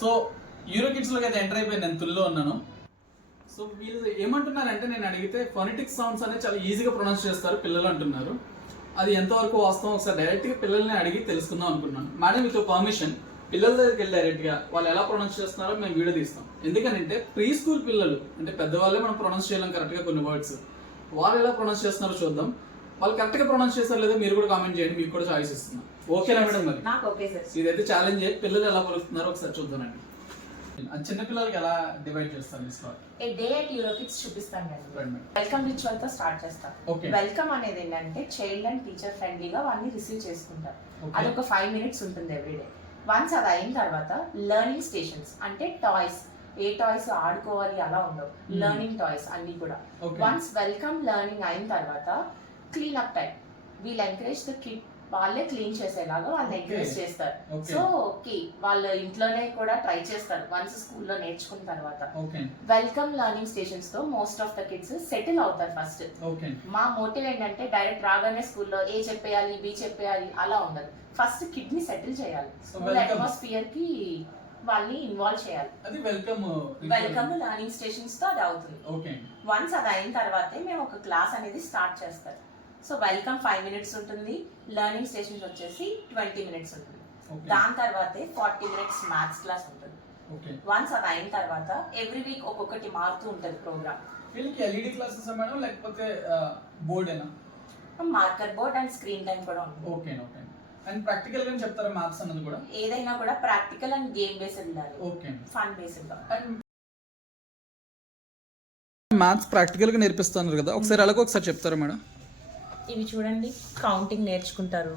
So Euro Kids అయితే enter అయిపోయి నేను తుల్లో ఉన్నాను. సో వీళ్ళు ఏమంటున్నారంటే నేను అడిగితే ఫొనెటిక్ సౌండ్స్ అనేది చాలా ఈజీగా ప్రొనౌన్స్ చేస్తారు పిల్లలు అంటున్నారు. అది ఎంతవరకు వాస్తవం? ఒకసారి డైరెక్ట్గా పిల్లల్ని అడిగి తెలుసుకుందాం అనుకున్నాను. మేడం విత్ పర్మిషన్ పిల్లల దగ్గరికి వెళ్ళి డైరెక్ట్గా వాళ్ళు ఎలా ప్రొనౌన్స్ చేస్తున్నారో మేము వీడియో తీస్తాం. ఎందుకంటే ప్రీ స్కూల్ పిల్లలు అంటే పెద్దవాళ్ళే మనం ప్రొనౌన్స్ చేయలేం కరెక్ట్గా కొన్ని వర్డ్స్ వాళ్ళు ఎలా ప్రొనౌన్స్ చేస్తున్నారో చూద్దాం. వాళ్ళు కరెక్ట్గా ప్రొనౌన్స్ చేస్తారో లేదో మీరు కూడా కామెంట్ చేయండి మీకు కూడా చాయిస్ ఇస్తున్నాం. ఓకేనా మేడం మరి? నాకు ఓకే సార్. ఇదైతే ఛాలెంజ్ పిల్లలు ఎలా పలుకుతున్నారో ఒకసారి చూద్దామండి. చిన్న పిల్లలకి ఎలా డివైడ్ చేస్తారు ఈ slot a day at EuroKids చూపిస్తాను నేను వెల్కమ్ రిచువల్తో స్టార్ట్ చేస్తాం. Okay. వెల్కమ్ అనేది ఏంటంటే చైల్డ్ అండ్ టీచర్ ఫ్రెండ్లీగా వాళ్ళని రిసీవ్ చేసుకుంటారు. అది ఒక ఫైవ్ మినిట్స్ ఉంటుంది ఎవ్రీడే వన్స్ అది అయిన తర్వాత లెర్నింగ్ స్టేషన్స్ అంటే టాయ్స్ ఏ టాయ్స్ ఆడుకోవాలి అలా ఉండవు. లెర్నింగ్ టాయ్స్ అన్ని కూడా. వన్స్ వెల్కమ్ లెర్నింగ్ అయిన తర్వాత clean up time we'll encourage the kid వాళ్ళే క్లీన్ చేసేలాగా వాళ్ళని Okay. ఎంకరేజ్ చేస్తారు. So okay. వాళ్ళ ఇంట్లోనే కూడా ట్రై చేస్తారు. వన్స్ స్కూల్లో నేర్చుకున్న తర్వాత. Welcome learning స్టేషన్స్తో most of the kids settle అవుతారు ఫస్ట్. మా మోటివ్ ఏంటంటే డైరెక్ట్ రాగానే స్కూల్లో ఏ చెప్పేయాలి బి చెప్పేయాలి అలా ఉండదు. ఫస్ట్ కిడ్ని సెటిల్ చేయాలి. స్కూల్. అట్మాస్ఫియర్కి వాళ్ళని ఇన్వాల్వ్ చేయాలి. అది వెల్కమ్ వెల్కమ్ లెర్నింగ్ స్టేషన్స్తో అది అవుతుంది. ఓకే. వన్స్ అది అయిన తర్వాతే మేము ఒక క్లాస్ అనేది స్టార్ట్ చేస్తారు సో వెల్కమ్ ఫైవ్ మినిట్స్ ఉంటుంది. లెర్నింగ్ స్టేషన్స్ వచ్చేసి ట్వంటీ మినిట్స్ ఉంటుంది. దాని తర్వాతే ఫార్టీ మినిట్స్ మ్యాథ్స్ క్లాస్ ఉంటుంది. ఓకే. వన్స్ అది అయిన తర్వాత ఎవ్రీ వీక్ ఒక్కొక్కటి మారుతూ ఉంటుంది ప్రోగ్రామ్ వీళ్ళకి ఎల్ఈడి క్లాసెస్ మేడం? లేకపోతే బోర్డేనా marker board and screen time కూడా ఉంటుంది. Okay okay. అండ్ ప్రాక్టికల్గా చెప్తారా మ్యాథ్స్ అన్నది కూడా? ఏదైనా కూడా ప్రాక్టికల్ అండ్ గేమ్ బేస్డ్ ఉండాలి. Okay. Fun based and maths ప్రాక్టికల్గా నేర్పిస్తున్నారు కదా? ఒకసారి అలాగ ఒకసారి చెప్తారా మేడం? ఇవి చూడండి కౌంటింగ్ నేర్చుకుంటారు.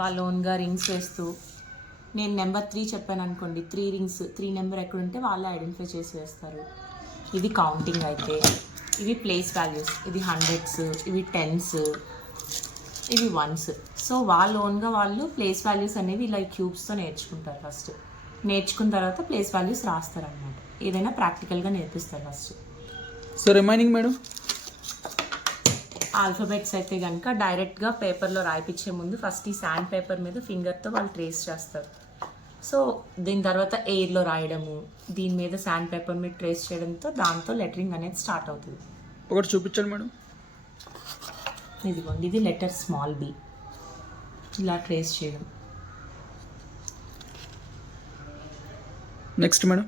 వాళ్ళు ఓన్గా రింగ్స్ వేస్తూ. నేను నెంబర్ త్రీ చెప్పాను అనుకోండి త్రీ రింగ్స్ త్రీ నెంబర్ ఎక్కడ ఉంటే వాళ్ళే ఐడెంటిఫై చేసి వేస్తారు. ఇది కౌంటింగ్ అయితే. ఇవి ప్లేస్ వాల్యూస్ ఇది హండ్రెడ్స్ ఇవి టెన్స్ ఇవి వన్స్ సో వాళ్ళ ఓన్గా వాళ్ళు ప్లేస్ వాల్యూస్ అనేవి ఇలా క్యూబ్స్తో నేర్చుకుంటారు ఫస్ట్ నేర్చుకున్న తర్వాత ప్లేస్ వాల్యూస్ రాస్తారు అన్నమాట ఏదైనా ప్రాక్టికల్గా నేర్పిస్తారు first so remaining madam alphabets అయితే కనుక డైరెక్ట్గా పేపర్లో రాయిపించే ముందు ఫస్ట్ ఈ శాండ్ పేపర్ మీద ఫింగర్తో వాళ్ళు ట్రేస్ చేస్తారు. సో దీని తర్వాత ఎయిర్లో రాయడము దీని మీద శాండ్ పేపర్ మీద ట్రేస్ చేయడంతో దాంతో లెటరింగ్ అనేది స్టార్ట్ అవుతుంది. ఒకటి చూపించండి మేడం. ఇదిగోండి ఇది లెటర్ స్మాల్ బి ఇలా ట్రేస్ చేయడం. Next madam.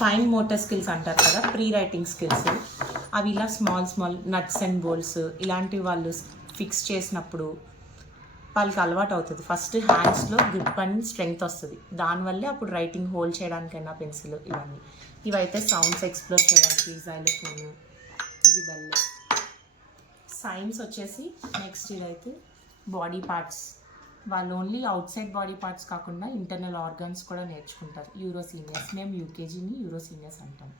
Fine motor skills అంటారు కదా ప్రీ రైటింగ్ స్కిల్స్ అవి ఇలా small small nuts and bolts ఇలాంటివి వాళ్ళు ఫిక్స్ చేసినప్పుడు వాళ్ళకి అలవాటు అవుతుంది. ఫస్ట్ హ్యాండ్స్లో గ్రిప్ అండ్ స్ట్రెంగ్త్ వస్తుంది. దానివల్లే అప్పుడు రైటింగ్ హోల్డ్ చేయడానికైనా పెన్సిల్ ఇవన్నీ. ఇవైతే సౌండ్స్ ఎక్స్ప్లోర్ చేయడానికి జైలోఫోన్ ఇది బెల్ సైన్స్ వచ్చేసి నెక్స్ట్ ఇదైతే బాడీ పార్ట్స్ వాళ్ళు only outside body parts కాకుండా ఇంటర్నల్ ఆర్గన్స్ కూడా నేర్చుకుంటారు. యూరో సీనియర్స్ మేము యూకేజీని యూరో సీనియర్స్ అంటాం.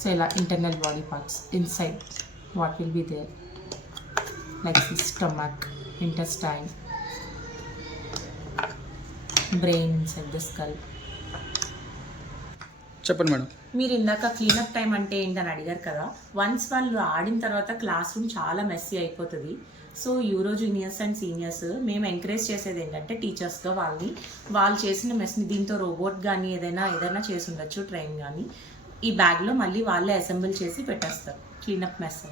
సో ఇలా internal body parts inside what will be there like stomach intestine brain inside the skull చెప్పండి మేడం. మీరు ఇందాక క్లీనప్ టైం అంటే ఏంటని అడిగారు కదా వన్స్ వాళ్ళు ఆడిన తర్వాత క్లాస్ రూమ్ చాలా మెస్సీ అయిపోతుంది. So Euro juniors and seniors మేము ఎంకరేజ్ చేసేది ఏంటంటే టీచర్స్గా వాళ్ళని వాళ్ళు చేసిన మెస్ని దీంతో రోబోట్ కానీ ఏదైనా ఏదైనా చేసి ఉండొచ్చు ట్రైన్ కానీ ఈ బ్యాగ్లో మళ్ళీ వాళ్ళే అసెంబుల్ చేసి పెట్టేస్తారు. క్లీనప్ మెస్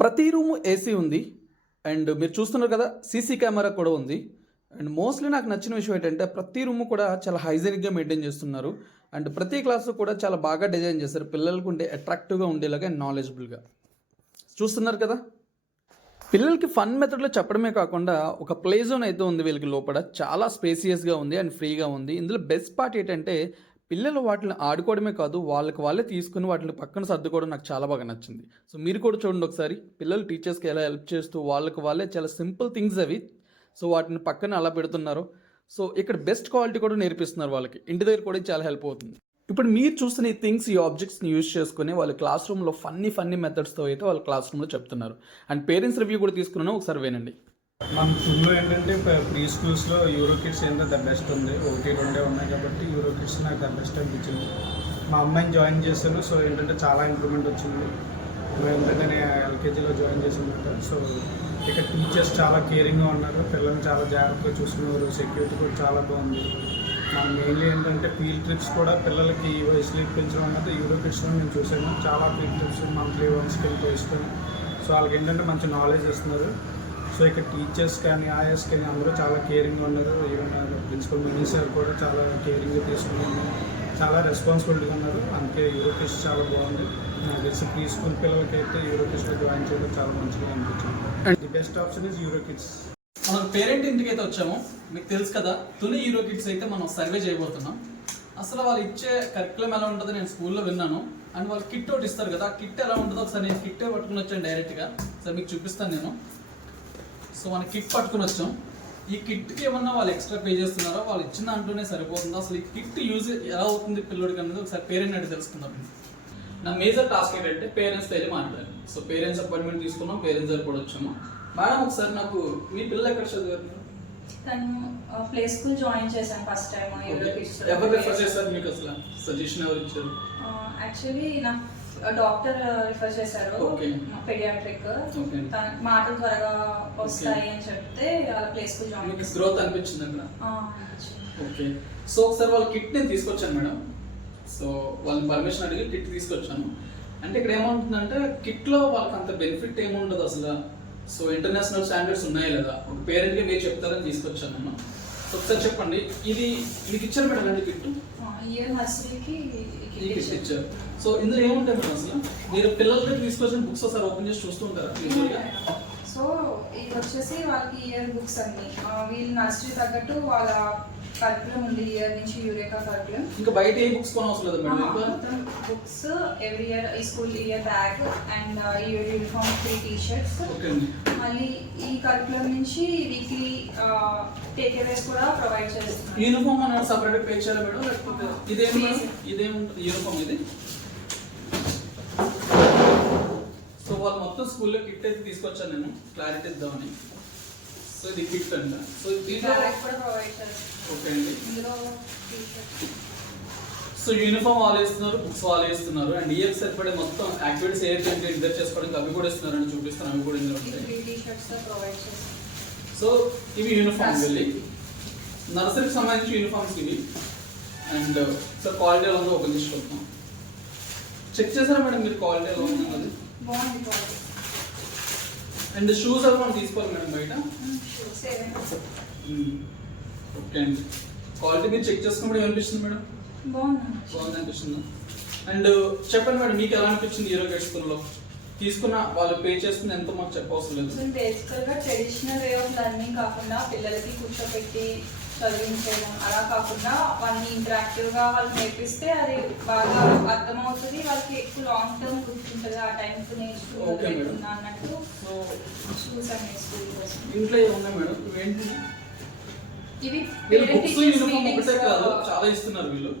ప్రతి రూము ఏసీ ఉంది. అండ్ మీరు చూస్తున్నారు కదా సీసీ కెమెరా కూడా ఉంది. అండ్ మోస్ట్లీ నాకు నచ్చిన విషయం ఏంటంటే ప్రతి రూమ్ కూడా చాలా హైజీనిక్గా మెయింటైన్ చేస్తున్నారు. అండ్ ప్రతి క్లాసు కూడా చాలా బాగా డిజైన్ చేస్తారు పిల్లలకు ఉండే అట్రాక్టివ్గా ఉండేలాగా నాలెడ్జబుల్గా. చూస్తున్నారు కదా? పిల్లలకి ఫన్ మెథడ్లో చెప్పడమే కాకుండా ఒక ప్లే జోన్ అయితే ఉంది వీళ్ళకి లోపల. చాలా స్పేసియస్గా ఉంది అండ్ ఫ్రీగా ఉంది. ఇందులో బెస్ట్ పార్ట్ ఏంటంటే పిల్లలు వాటిని ఆడుకోవడమే కాదు వాళ్ళకి వాళ్ళే తీసుకుని వాటిని పక్కన సర్దుకోవడం నాకు చాలా బాగా నచ్చింది. సో మీరు కూడా చూడండి ఒకసారి. పిల్లలు టీచర్స్కి ఎలా హెల్ప్ చేస్తూ వాళ్ళకి వాళ్ళే చాలా సింపుల్ థింగ్స్ అవి. సో వాటిని పక్కన అలా పెడుతున్నారు. సో ఇక్కడ బెస్ట్ క్వాలిటీ కూడా నేర్పిస్తున్నారు వాళ్ళకి. ఇంటి దగ్గర కూడా చాలా హెల్ప్ అవుతుంది. ఇప్పుడు మీరు చూసిన ఈ థింగ్స్ ఈ ఆబ్జెక్ట్స్ని యూజ్ చేసుకుని వాళ్ళ క్లాస్ రూమ్లో ఫన్నీ ఫన్నీ మెథడ్స్తో అయితే వాళ్ళ క్లాస్ రూమ్లో చెప్తున్నారు. అండ్ పేరెంట్స్ రివ్యూ కూడా తీసుకున్నాను ఒకసారి వినండి. మన స్కూల్లో ఏంటంటే ప్రీ స్కూల్స్లో యూరో కిడ్స్ ఏంటో ద బెస్ట్ ఉంది. ఒకటి రెండే ఉన్నాయి కాబట్టి యూరో కిడ్స్ నాకు ద బెస్ట్ అనిపించింది. మా అమ్మాయిని జాయిన్ చేశాను సో ఏంటంటే చాలా ఇంప్రూవ్మెంట్ వచ్చింది. మేము ఎందుకని ఎల్కేజీలో జాయిన్ చేసాను సో ఇక్కడ టీచర్స్ చాలా కేరింగ్గా ఉన్నారు. పిల్లల్ని చాలా జాగ్రత్తగా చూసుకున్నారు. సెక్యూరిటీ కూడా చాలా బాగుంది. మనం మెయిన్లీ ఏంటంటే ఫీల్డ్ ట్రిప్స్ కూడా పిల్లలకి ఈ వయసులో ఇప్పించడం అనేది యూరో కిడ్స్లో నేను చూసాము చాలా ఫీల్డ్ ట్రిప్స్ మంత్లీ వన్స్కి వెళ్ళి ఇస్తాను సో వాళ్ళకి ఏంటంటే మంచి నాలెడ్జ్ ఇస్తున్నారు. సో ఇక్కడ టీచర్స్ కానీ ఆయాస్ కానీ అందరూ చాలా కేరింగ్గా ఉన్నారు. ఈవెన్ ప్రిన్సిపల్ మినిస్టర్ కూడా చాలా కేరింగ్గా తీసుకున్నారు చాలా రెస్పాన్సిబిలిటీగా ఉన్నారు. అందుకే యూరోపిస్ చాలా బాగుంది. నాకు తెలిసి ప్రీ స్కూల్ పిల్లలకి అయితే జాయిన్ చేయడం చాలా మంచిగా అనిపించింది. The best option is EuroKids మనం పేరెంట్ ఇంటికి అయితే వచ్చాము. మీకు తెలుసు కదా తుని హీరో కిడ్స్ అయితే మనం సర్వే చేయబోతున్నాం. అసలు వాళ్ళు ఇచ్చే కరికులం ఎలా ఉంటుందో నేను స్కూల్లో విన్నాను. అండ్ వాళ్ళు కిట్ ఒకటి ఇస్తారు కదా ఆ కిట్ ఎలా ఉంటుందో ఒకసారి నేను కిట్టే పట్టుకుని వచ్చాను డైరెక్ట్గా సరే మీకు చూపిస్తాను నేను. సో మన కిట్ పట్టుకుని వచ్చాం. ఈ కిట్కి ఏమన్నా వాళ్ళు ఎక్స్ట్రా పే చేస్తున్నారో? వాళ్ళు ఇచ్చిన దాంట్లోనే సరిపోతుందో? అసలు ఈ కిట్ యూజ్ ఎలా అవుతుంది పిల్లోడికి అనేది ఒకసారి పేరెంట్ అడిగి తెలుసుకుందాం. నా మేజర్ టాస్క్ ఏంటంటే పేరెంట్స్ వెళ్ళి మాట్లాడాలి. సో పేరెంట్స్ అపాయింట్మెంట్ తీసుకున్నాం పేరెంట్స్ దగ్గర కూడా వచ్చాము. మేడం ఒకసారి నాకు మీ పిల్లలు ఎక్కడ చదివారు? తను ప్లే స్కూల్ జాయిన్ చేశాను ఫస్ట్ టైం ఎవరు రిఫర్ చేస్తారు మీకు అసలు? సజెషన్ ఎవరు ఇచ్చారు? యాక్చువల్లీ నా డాక్టర్ రిఫర్ చేశారు. Okay. పెడియాట్రిక్ మాటలు త్వరగా వస్తాయి అని చెప్తే వాళ్ళ ప్లే స్కూల్ జాయిన్ గ్రోత్ అనిపించింది అక్కడ ఓకే సో ఒకసారి వాళ్ళ కిట్ నేను తీసుకొచ్చాను మేడం. సో వాళ్ళని పర్మిషన్ అడిగి కిట్ తీసుకొచ్చాను. అంటే ఇక్కడ ఏమంటుందంటే కిట్లో వాళ్ళకి అంత బెనిఫిట్ ఏముండదు అసలు. సో ఇంటర్నేషనల్ స్టాండర్డ్స్ ఉన్నాయి లేదా ఒక పేరెంట్గా మీరు చెప్తారని తీసుకొచ్చాను నేను. సో ఒకసారి చెప్పండి. ఇది మీకు ఇచ్చారు మేడం అండి కిట్ ఇయర్ నర్సరీకి ఈ కిట్ ఇచ్చారు. సో ఇందులో ఏముంటాయి మేడం అసలు? మీరు పిల్లల దగ్గర తీసుకొచ్చిన బుక్స్ ఒకసారి ఓపెన్ చేసి చూస్తూ ఉంటారా? యూజువల్గా సో ఇది వచ్చేసి వాళ్ళకి ఇయర్ బుక్స్ అన్ని. వీళ్ళు నర్సరీ తగ్గట్టు వాళ్ళ కరికులం ఉంది ఇయర్ నుంచి యూరేకా కరికులం ఇంకా బయట ఏ బుక్స్ కొనవసరం లేదా మేడం? బుక్స్ ఎవ్రీ ఇయర్ ఈ school year bag and year uniform three T shirts okay అండి మళ్ళీ ఈ కరికులం నుంచి వీక్లీ టేక్ అవేస్ కూడా ప్రొవైడ్ చేస్తున్నారు యూనిఫామ్ అన్నది సపరేట్ పే చేయాలి మేడం? లేకపోతే ఇదేం ఇదేం యూనిఫామ్ ఇది? సో వాళ్ళు మొత్తం స్కూల్లో కిట్ అయితే తీసుకొచ్చాను నేను. క్లారిటీ ఇద్దామని. సో ఇది కిట్ అంట. సో దీంట్లో ఓకే అండి. సో యూనిఫామ్ వాళ్ళు ఇస్తున్నారు బుక్స్ వాళ్ళు ఇస్తున్నారు అండ్ ఇయర్ సరిపడే మొత్తం యాక్టివిటీస్ ఏదైతే ఇంటర్ చేసుకోవడానికి అవి కూడా ఇస్తున్నారు అని చూపిస్తాను అవి కూడా ఇందులో ఉంటాయి. సో ఇవి యూనిఫామ్స్ వెళ్ళి నర్సరీకి సంబంధించి యూనిఫామ్స్ ఇవి. అండ్ సో క్వాలిటీ ఎలా ఉందో ఓపెన్ చేసుకుంటున్నాం చెక్ చేశారా మేడం మీరు క్వాలిటీ ఎలా ఉంది క్వాలిటీ. అండ్ షూస్ అవి మనం తీసుకోవాలి మేడం బయట? ఓకే అండి. క్వాలిటీ మీరు చెక్ చేసుకున్నప్పుడు ఏమనిపిస్తుంది మేడం బాగుంది. బాగుంది అనిపిస్తుంది? అండ్ చెప్పండి మేడం మీకు ఎలా అనిపించింది హీరో గెట్ స్కూల్లో తీసుకున్న వాళ్ళు పే చేసుకున్న ఎంతో మాకు చెప్పవసరం లేదు. అసలు బేసికల్గా ట్రెడిషనల్ వే ఆఫ్ లెర్నింగ్ కాకుండా పిల్లలకి కూర్చోపెట్టి చదివించడం అలా కాకుండా వాళ్ళని ఇంటరాక్టివ్గా వాళ్ళకి నేర్పిస్తే అది బాగా అర్థమవుతుంది. వాళ్ళకి ఎక్కువ లాంగ్ టర్మ్ గుర్తుంటుంది. ఆ టైం Okay, madam. నేర్చుకున్నా అన్నట్టు సో చూసాను స్కూల్ కోసం. ఇంట్లో ఏమున్నాయి మేడం ఇవేంటి? ఇవి వీళ్ళు కాదు చాలా ఇస్తున్నారు వీళ్ళు.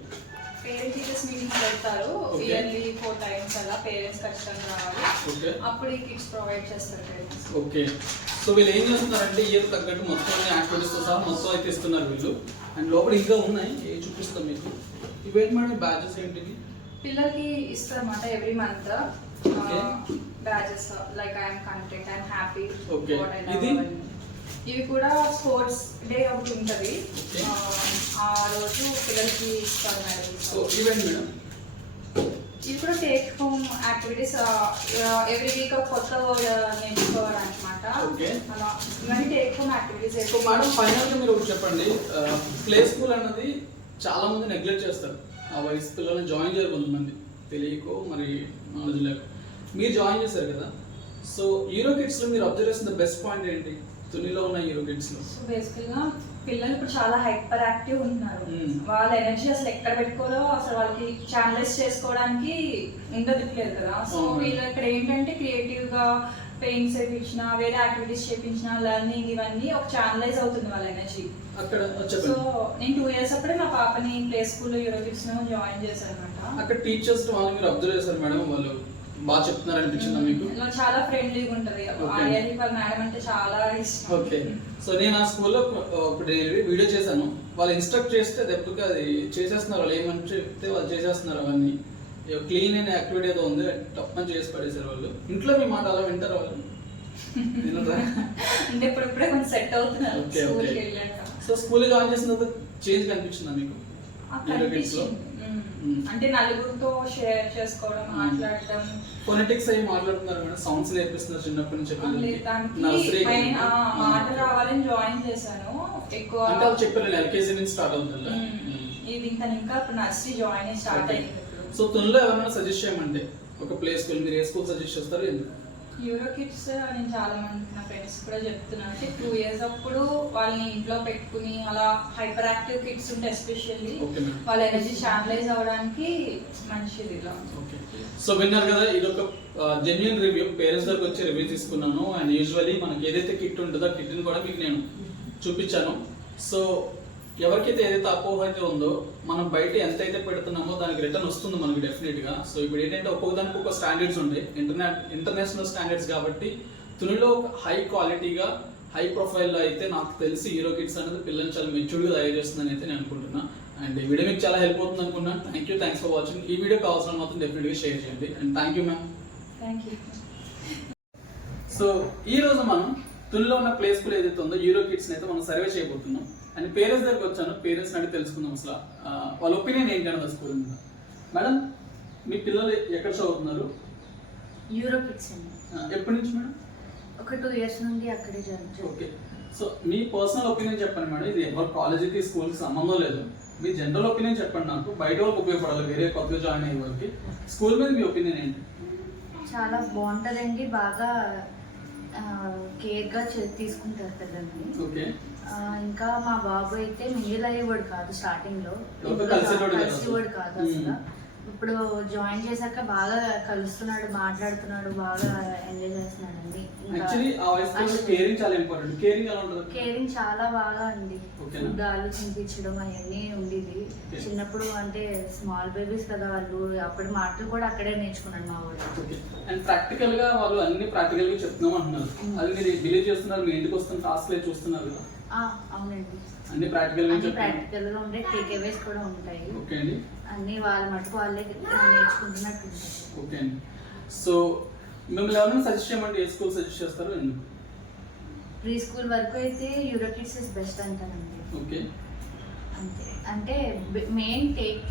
పేరెంట్ టీచర్స్ మీటింగ్స్ పెడతారు. ఇయర్లీ ఫోర్ టైమ్స్ అలా పేరెంట్స్ ఖచ్చితంగా రావాలి. అప్పుడు ఈ కిట్స్ ప్రొవైడ్ చేస్తారు పేరెంట్స్. ఓకే. సో వీళ్ళు ఏం చేస్తున్నారంటే ఇయర్ తగ్గట్టు మొత్తం యాక్టివిటీస్తో సహా మొత్తం అయితే ఇస్తున్నారు వీళ్ళు. అండ్ లోపల ఇంకా ఉన్నాయి ఏ చూపిస్తాం మీకు. ఇవేంటి మేడం బ్యాచెస్ ఏంటివి పిల్లలకి ఇస్తారన్నమాట every month. Badges like I'm content I'm happy. ఇది? ఇవి కూడా స్పోర్ట్స్ డే ఒకటి ఉంటుంది. ఆ రోజు పిల్లలకి ఇస్తారు సో మేడం ఇవేంటి మేడం? ఇవి కూడా take home activities every week కొత్త Okay. అలా ఇవన్నీ take home activities so madam ఫైనల్గా మీరు ఒకటి చెప్పండి. ప్లే స్కూల్ అన్నది చాలా మంది నెగ్లెక్ట్ చేస్తారు. ఆ వయసు పిల్లల్ని జాయిన్ చేయరు కొంతమంది. తెలియకో మరి నాలెడ్జ్ లేక. మీరు జాయిన్ చేశారు కదా. సో హీరో కిడ్స్లో మీరు అబ్జర్వ్ చేసిన బెస్ట్ పాయింట్ ఏంటి? తునిలో ఉన్న హీరో కిడ్స్లో సో బేసికల్గా పిల్లలు ఇప్పుడు చాలా హైపర్ యాక్టివ్ ఉంటున్నారు. వాళ్ళ ఎనర్జీ అసలు ఎక్కడ పెట్టుకోవాలో అసలు వాళ్ళకి ఛానలైజ్ చేసుకోవడానికి ఉండదు కదా. సో. వీళ్ళు ఇక్కడ ఏంటంటే క్రియేటివ్గా పెయింట్స్ వేయించిన వేరే యాక్టివిటీస్ చేయించిన లెర్నింగ్ ఇవన్నీ ఒక ఛానలైజ్ అవుతుంది వాళ్ళ ఎనర్జీ అక్కడ సో నేను టూ ఇయర్స్ అప్పుడే మా పాపని ప్లే స్కూల్లో యూరోపిక్స్ జాయిన్ చేశాను అనమాట అక్కడ టీచర్స్ వాళ్ళు మీరు అబ్జర్వ్ చేశారు మేడం వాళ్ళు? బాగా చెప్తున్నారు అనిపించిందా మీకు? చాలా ఫ్రెండ్లీగా ఉంటది. మేడం అంటే చాలా ఇష్టం. ఓకే సో నేను ఆ స్కూల్లో ఇప్పుడు వీడియో చేశాను. వాళ్ళు ఇన్స్ట్రక్ట్ చేస్తే దెబ్బకి అది చేసేస్తున్నారు. వాళ్ళు ఏమని చెప్తే వాళ్ళు చేసేస్తున్నారు అవన్నీ. క్లీన్ అయిన యాక్టివిటీ ఏదో ఉంది. తప్పని చేసి పడేశారు వాళ్ళు. ఇంట్లో మీ మాట అలా వింటారు వాళ్ళు? అంటే కొంచెం సెట్ అవుతున్నారు. సో స్కూల్ జాయిన్ చేసిన తర్వాత చేంజ్ కనిపించిందా మీకు? అంటే నలుగురితో షేర్ చేసుకోవడం మ్మ్. మాట్లాడడం. ఫోనెటిక్స్ అవి మాట్లాడుతున్నారు మేడం సౌండ్స్ నేర్పిస్తున్నారు చిన్నప్పటి నుంచి ఆ, మాట రావాలని జాయిన్ చేశాను. ఎక్కువ అంటే చెప్పారు ఎల్కేజీ నుంచి స్టార్ట్ అవుతుంది. ఇది ఇంకా ఇంకా నర్సరీ జాయిన్ స్టార్ట్ అయింది సో తొలిలో ఎవరైనా సజెస్ట్ చేయమంటే ఒక ప్లే స్కూల్ మీరు ఏ స్కూల్ సజెస్ట్ చేస్తారు ఎందుకు యూరో కిడ్స్ నేను చాలా మంది నా ఫ్రెండ్స్ కూడా చెప్తున్నాను అంటే టూ ఇయర్స్ అప్పుడు వాళ్ళని ఇంట్లో పెట్టుకుని అలా హైపర్ యాక్టివ్ కిడ్స్ ఉంటే ఎస్పెషల్లీ. వాళ్ళ ఎనర్జీ స్టాబిలైజ్ అవ్వడానికి మంచిది ఇలా. సో విన్నారు కదా ఇది ఒక జెన్యున్ రివ్యూ పేరెంట్స్ దగ్గరకు వచ్చి రివ్యూ తీసుకున్నాను. అండ్ యూజువల్లీ మనకి ఏదైతే కిట్ ఉంటుందో కిట్ని కూడా మీకు నేను చూపించాను. సో ఎవరికైతే ఏదైతే అపోహ అయితే ఉందో మనం బయట ఎంత అయితే పెడుతున్నామో దానికి రిటర్న్ వస్తుంది మనకి డెఫినెట్గా. సో ఇప్పుడు ఏంటంటే ఒక్కొక్క దానికి ఒక స్టాండర్డ్స్ ఉంటాయి ఇంటర్నెట్ ఇంటర్నేషనల్ స్టాండర్డ్స్ కాబట్టి తునిలో హై క్వాలిటీగా హై ప్రొఫైల్లో అయితే నాకు తెలిసి హీరో కిడ్స్ అనేది పిల్లల్ని చాలా మెచ్యూర్గా తయారు చేస్తుందని అయితే నేను అనుకుంటున్నా. అండ్ ఈ వీడియో మీకు చాలా హెల్ప్ అవుతుంది అనుకున్నాను thank you thanks for watching ఈ వీడియో కావాల్సిన మాత్రం డెఫినెట్గా షేర్ చేయండి. And thank you ma'am thank you so ఈ రోజు మనం తునిలో ఉన్న ప్లే స్కూల్ ఏదైతే ఉందో యూరో కిడ్స్ అయితే మనం సర్వే చేయబోతున్నాం. అండ్ పేరెంట్స్ దగ్గరకు వచ్చాను. పేరెంట్స్ అడిగి తెలుసుకుందాం అసలు. ఆ, వాళ్ళ ఒపీనియన్ ఏంటి అన్నది స్కూల్ మీద. మేడం మీ పిల్లలు ఎక్కడ చదువుతున్నారు? యూరో కిడ్స్ అండి. ఆ, ఎప్పటి నుంచి మేడం? ఒక టూ ఇయర్స్ నుండి అక్కడే జాయిన్ ఓకే. సో మీ పర్సనల్ ఒపీనియన్ చెప్పండి మేడం. ఇది ఎవరు కాలేజీకి స్కూల్కి సంబంధం లేదు. మీ జనరల్ ఒపీనియన్ చెప్పండి నాకు. బయట వాళ్ళకి ఉపయోగపడాలి. వేరే కొత్తగా జాయిన్ అయ్యే వాళ్ళకి. స్కూల్ మీద మీ ఒపీనియన్ ఏంటి? చాలా బాగుంటుందండి. బాగా కేర్గా తీసుకుంటారు పిల్లల్ని. ఓకే. ఆ, ఇంకా మా బాబు అయితే మింగిల్ అయ్యేవాడు కాదు స్టార్టింగ్లో. కలిసేవాడు కాదు అసలు. ఇప్పుడు జాయిన్ చేశాక బాగా కలుస్తున్నాడు మాట్లాడుతున్నాడు బాగా ఎంజాయ్ ఆ వయసులో కేరింగ్ చాలా ఇంపార్టెంట్ కేరింగ్ ఎలా ఉంటుంది? కేరింగ్ చాలా బాగా ఉంది? ఫుడ్ ఆలోచించడం అవన్నీ ఉండేది. చిన్నప్పుడు అంటే స్మాల్ బేబీస్ కదా వాళ్ళు అప్పుడు మాటలు కూడా అక్కడే నేర్చుకున్నాడు మా ఓకే అండ్ ప్రాక్టికల్గా వాళ్ళు అన్ని ప్రాక్టికల్గా చెప్తున్నాం అంటున్నారు. అది మీరు బిలీవ్ చేస్తున్నారు మీ ఇంటికి వస్తున్న టాస్క్ చూస్తున్నారు అవునండి. అన్ని ప్రాక్టికల్ అన్ని ప్రాక్టికల్గా ఉండే టేక్ అవేస్ కూడా ఉంటాయి. ఓకే అండి. అన్ని వాళ్ళ మటుకు వాళ్ళే నేర్చుకుంటున్నట్టు ఉంటాయి ఓకే అండి. సో మిమ్మల్ని ఎవరైనా సజెస్ట్ చేయమంటే ఏ స్కూల్ సజెస్ట్ చేస్తారు ఎందుకు ప్రీ స్కూల్ వరకు అయితే యూరోకిడ్స్ ఇస్ బెస్ట్ అంటానండి ఓకే. అంతే. అంటే మెయిన్ టేక్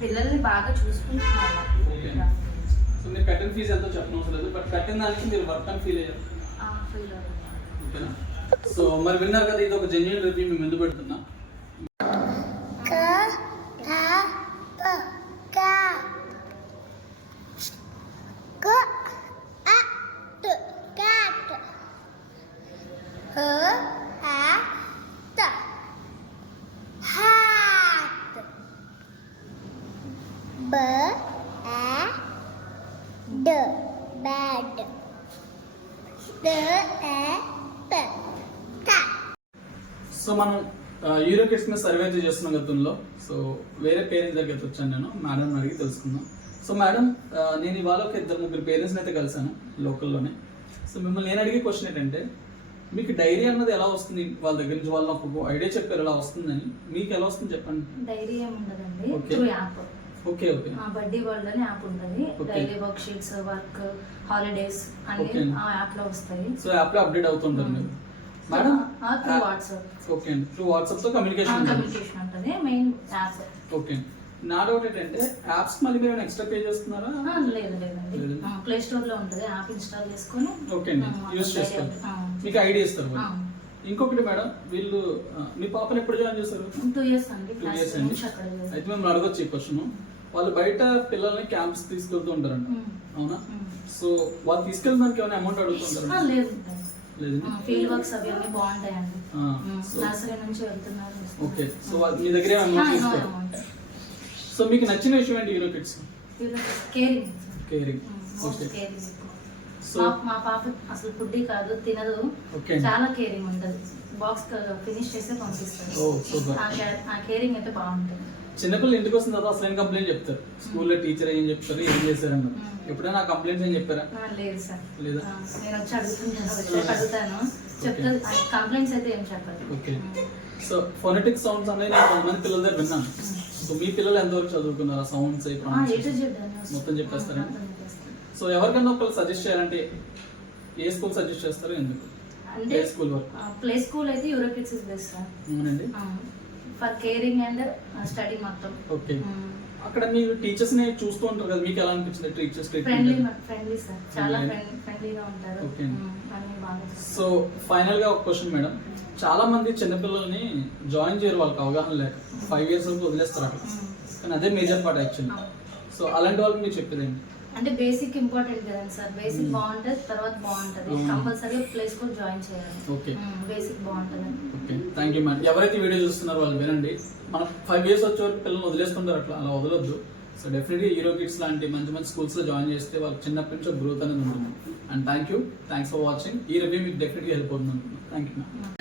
పిల్లల్ని బాగా చూసుకుంటున్నారు. సో మీరు కట్టిన ఫీజు ఎంతో చెప్పనవసరం లేదు. బట్ కట్టిన దానికి మీరు వర్క్ అని ఫీల్ అయ్యారు ఫీల్ ఓకేనా? సో మరి విన్నారు కదా ఇది ఒక జెన్యున్ రివ్యూ మేము ముందు పెడుతున్నాం? యూరో కిడ్స్ మీద సర్వే అయితే చేస్తున్నాం గతంలో. సో వేరే పేరెంట్స్ దగ్గరికి వచ్చాను నేను. మేడం అడిగి తెలుసుకుందాం. సో మేడం నేను ఇవాళ ఒక ఇద్దరు ముగ్గురు పేరెంట్స్ని అయితే కలిసాను లోకల్లోనే సో మిమ్మల్ని నేను అడిగే క్వశ్చన్ ఏంటంటే మీకు డైరీ అన్నది ఎలా వస్తుంది? వాళ్ళ దగ్గర నుంచి వాళ్ళు నాకు ఒక ఐడియా చెప్పారు ఎలా వస్తుందని. మీకు ఎలా వస్తుంది చెప్పండి? డైరీ ఏమి ఉండదండి. Okay. Through app okay okay buddy world అని యాప్ ఉంటుంది. Daily worksheets work holidays అన్ని. ఆ యాప్లో వస్తాయి. సో యాప్లో అప్డేట్ అవుతుంటారు మీరు. మేడం త్రూ వాట్సాప్ ఓకే అండి. త్రూ కమ్యూనికేషన్ కమ్యూనికేషన్ ఉంటుంది. మెయిన్ యాప్ ఓకే నా డౌట్ ఏంటంటే యాప్స్ మళ్ళీ మీరు ఎక్స్ట్రా పే చేస్తున్నారా? లేదు లేదండి. లేదు. ప్లే స్టోర్లో ఉంటుంది. యాప్ ఇన్స్టాల్ చేసుకొని ఓకే అండి. యూస్. మీకు ఐడియా ఇస్తారు. ఇంకొకటి మేడం వీళ్ళు మీ పాపను ఎప్పుడు జాయిన్ చేస్తారు టూ ఇయర్స్ అండి. టూ క్లాస్ ఇయర్స్ అండి. నుంచి అక్కడ అయితే మేము అడగొచ్చు ఈ క్వశ్చన్ వాళ్ళు బయట పిల్లల్ని క్యాంప్స్ తీసుకెళ్తూ ఉంటారంట. మ్మ్. అవునా. సో వాళ్ళు తీసుకెళ్ళడానికి ఏమైనా అమౌంట్ అడుగుతుంటారా లేదు. ఫీల్డ్ వర్క్స్ అవి అన్ని బాగుంటాయండి. నర్సరీ నుంచి వెళ్తున్నారు. ఓకే. సో మీ దగ్గర మీకు నచ్చిన విషయం ఏంటి hero kids caring. Caring. Okay. So మా పాప అసలు ఫుడ్ కాదు తినదు. చాలా కేరింగ్ ఉంటుంది. బాక్స్ ఫినిష్ చేసి పంపిస్తారు ఆ కేరింగ్ అయితే బాగుంటుంది. చిన్నపిల్లలు ఇంటికి వస్తున్న తర్వాత అసలు కంప్లైంట్ చెప్తారు? స్కూల్లో టీచర్ ఏం చెప్తారు? ఏం చేశారన్నారు మ్మ్. ఎప్పుడైనా కంప్లైంట్స్ ఏం చెప్పారా? లేదు సార్. లేదా? నేను వచ్చి అడుగుతాను. కంప్లైంట్స్ అయితే ఏం ఓకే. సో ఫొనెటిక్ సౌండ్స్ అనేది నేను కొంతమంది పిల్లల దగ్గర విన్నాను. సో మీ పిల్లలు ఎంతవరకు చదువుకున్నారు? ఆ సౌండ్స్. మొత్తం చెప్పేస్తారా? సో ఎవరికైనా ఒకళ్ళు సజెస్ట్ చేయాలంటే ఏ స్కూల్ సజెస్ట్ చేస్తారు? ఎందుకు? ఏ స్కూల్ ప్లే స్కూల్ అయితే ఇస్ బెస్ట్ సార్ అవునండి. ఫర్ కేరింగ్ అండ్ స్టడీ మొత్తం. ఓకే అక్కడ మీరు టీచర్స్ని చూస్తూ ఉంటారు కదా మీకు ఎలా అనిపించింది టీచర్స్ ఫ్రెండ్లీ ఫ్రెండ్లీ సార్ చాలా ఫ్రెండ్లీగా ఉంటారు. అన్ని బాగా చేస్తారు. సో ఫైనల్గా ఒక క్వశ్చన్ మేడం చాలా మంది చిన్నపిల్లల్ని జాయిన్ చేయరు వాళ్ళకి అవగాహన లేక. ఫైవ్ ఇయర్స్ వరకు వదిలేస్తారు మ్మ్. కానీ అదే మేజర్ పార్ట్ యాక్చువల్లీ. సో అలాంటి వాళ్ళకి మీరు చెప్పేది ఏంటి? అంటే బేసిక్ ఇంపార్టెంట్ కదండి సార్. బేసిక్ మ్మ్. బాగుంటుంది తర్వాత బాగుంటుంది. కంపల్సరీ ప్లే స్కూల్ జాయిన్ చేయాలి. ఓకే బేసిక్ బాగుంటుంది. ఓకే థ్యాంక్ యూ మేడం ఎవరైతే వీడియో చూస్తున్నారో వాళ్ళు వినండి. మనం ఫైవ్ ఇయర్స్ వచ్చే వరకు పిల్లల్ని వదిలేస్తుంటారు అట్లా. అలా వదలొద్దు. సో డెఫినెట్గా హీరో కిడ్స్ లాంటి మంచి మంచి స్కూల్స్లో జాయిన్ చేస్తే వాళ్ళకి చిన్నప్పటి నుంచి గ్రోత్ అనేది ఉంటుంది. And thank you thanks for watching ఈ రివ్యూ మీకు డెఫినెట్గా హెల్ప్ అవుతుంది. Thank you ma'am.